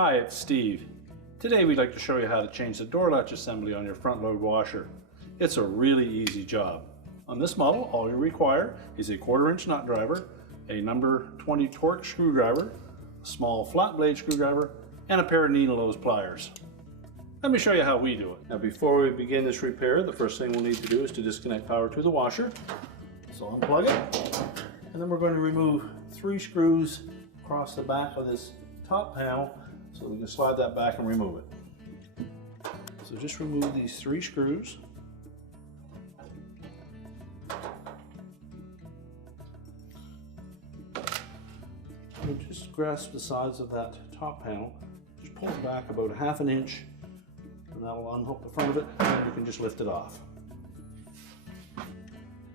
Hi, it's Steve. Today we'd like to show you how to change the door latch assembly on your front load washer. It's a really easy job. On this model, all you require is a 1/4 inch nut driver, a number 20 Torx screwdriver, a small flat blade screwdriver, and a pair of needle-nose pliers. Let me show you how we do it. Now before we begin this repair, the first thing we'll need to do is to disconnect power to the washer. So unplug it, and then we're going to remove 3 screws across the back of this top panel so we can slide that back and remove it. So just remove these 3 screws. And just grasp the sides of that top panel, just pull it back about 1/2 inch, and that will unhook the front of it, and you can just lift it off.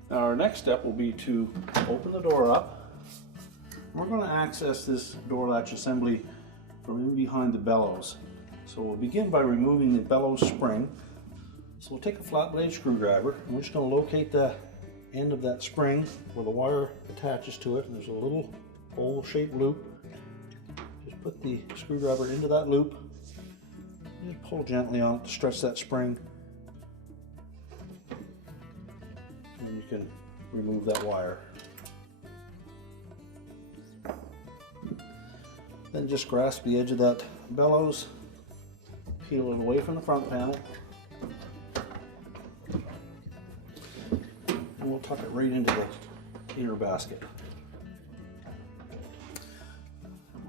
Now our next step will be to open the door up. We're going to access this door latch assembly from in behind the bellows. So we'll begin by removing the bellows spring. So we'll take a flat blade screwdriver, and we're just going to locate the end of that spring where the wire attaches to it. And there's a little bowl-shaped loop. Just put the screwdriver into that loop. Just pull gently on it to stretch that spring. And you can remove that wire. Then just grasp the edge of that bellows, peel it away from the front panel, and we'll tuck it right into the inner basket.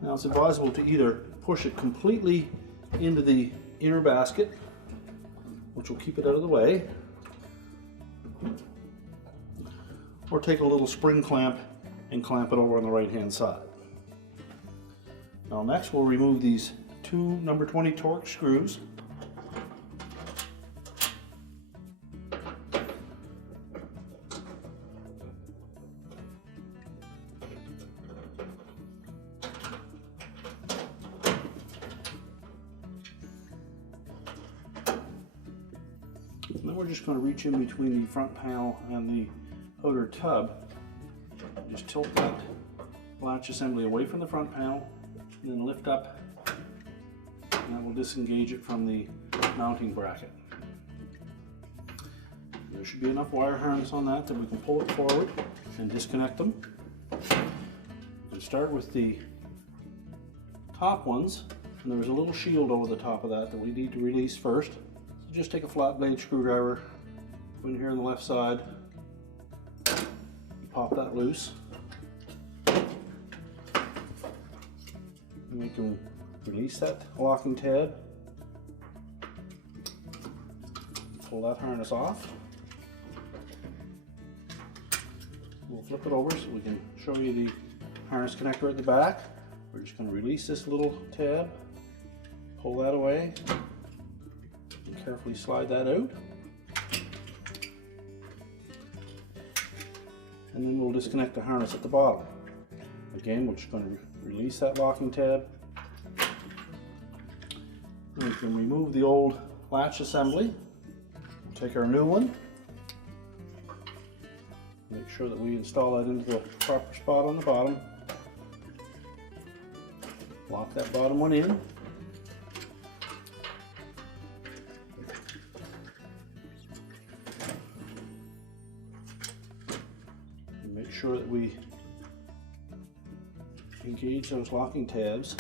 Now it's advisable to either push it completely into the inner basket, which will keep it out of the way, or take a little spring clamp and clamp it over on the right hand side. Now next we'll remove these 2 number 20 Torx screws. And then we're just going to reach in between the front panel and the outer tub. Just tilt that latch assembly away from the front panel, and then lift up, and that will disengage it from the mounting bracket. There should be enough wire harness on that we can pull it forward and disconnect them. And start with the top ones, and there's a little shield over the top of that we need to release first. So just take a flat blade screwdriver, go in here on the left side, pop that loose. And we can release that locking tab, pull that harness off. We'll flip it over so we can show you the harness connector at the back. We're just going to release this little tab, pull that away, and carefully slide that out. And then we'll disconnect the harness at the bottom. Again, we're just going to release that locking tab. And we can remove the old latch assembly. We'll take our new one. Make sure that we install that into the proper spot on the bottom. Lock that bottom one in. And make sure that we engage those locking tabs.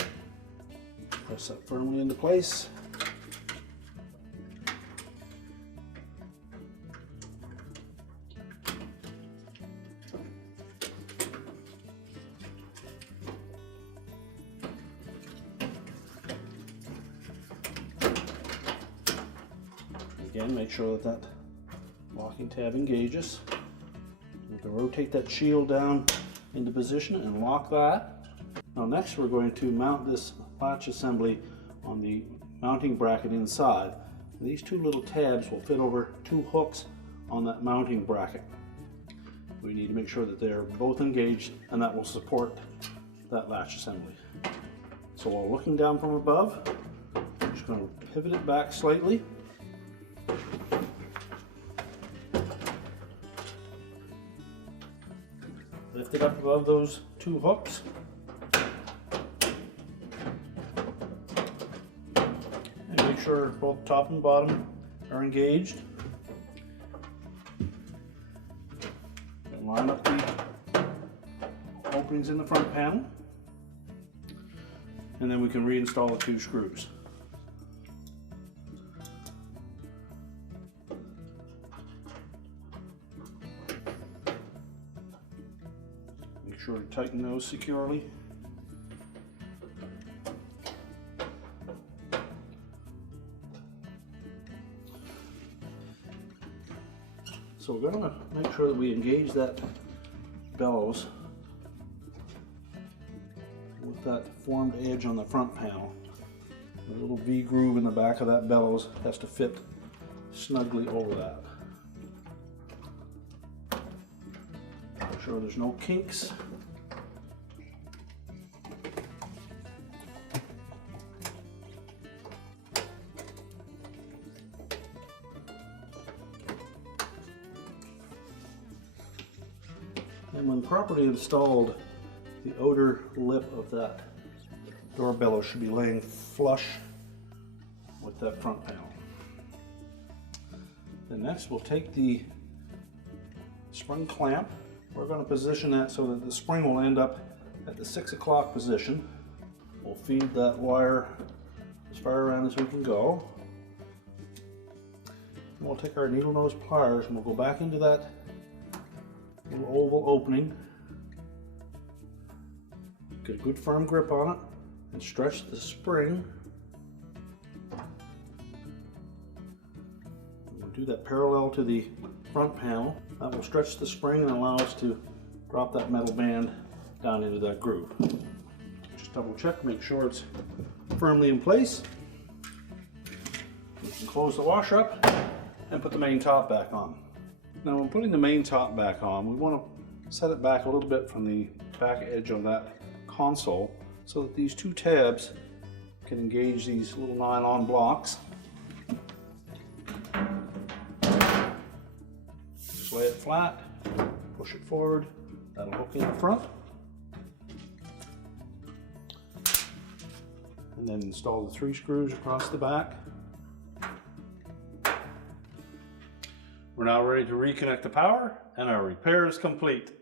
Press that firmly into place. Again, make sure that locking tab engages. We can rotate that shield down into position and lock that. Now next we're going to mount this latch assembly on the mounting bracket inside. These 2 little tabs will fit over 2 hooks on that mounting bracket. We need to make sure that they're both engaged, and that will support that latch assembly. So while looking down from above, I'm just going to pivot it back slightly. Lift it up above those 2 hooks. sure both top and bottom are engaged. And line up the openings in the front panel. And then we can reinstall the 2 screws. Make sure to tighten those securely. So we're going to make sure that we engage that bellows with that formed edge on the front panel. The little V groove in the back of that bellows has to fit snugly over that. Make sure there's no kinks. And when properly installed, the outer lip of that door bellow should be laying flush with that front panel. Then next we'll take the spring clamp. We're going to position that so that the spring will end up at the 6 o'clock position. We'll feed that wire as far around as we can go. And we'll take our needle nose pliers and we'll go back into that little oval opening, get a good firm grip on it, and stretch the spring. We'll do that parallel to the front panel. That will stretch the spring and allow us to drop that metal band down into that groove. Just double check, make sure it's firmly in place. We can close the washer up and put the main top back on. Now when putting the main top back on, we want to set it back a little bit from the back edge of that console so that these 2 tabs can engage these little nylon blocks. Just lay it flat, push it forward, that'll hook in the front. And then install the 3 screws across the back. We're now ready to reconnect the power, and our repair is complete.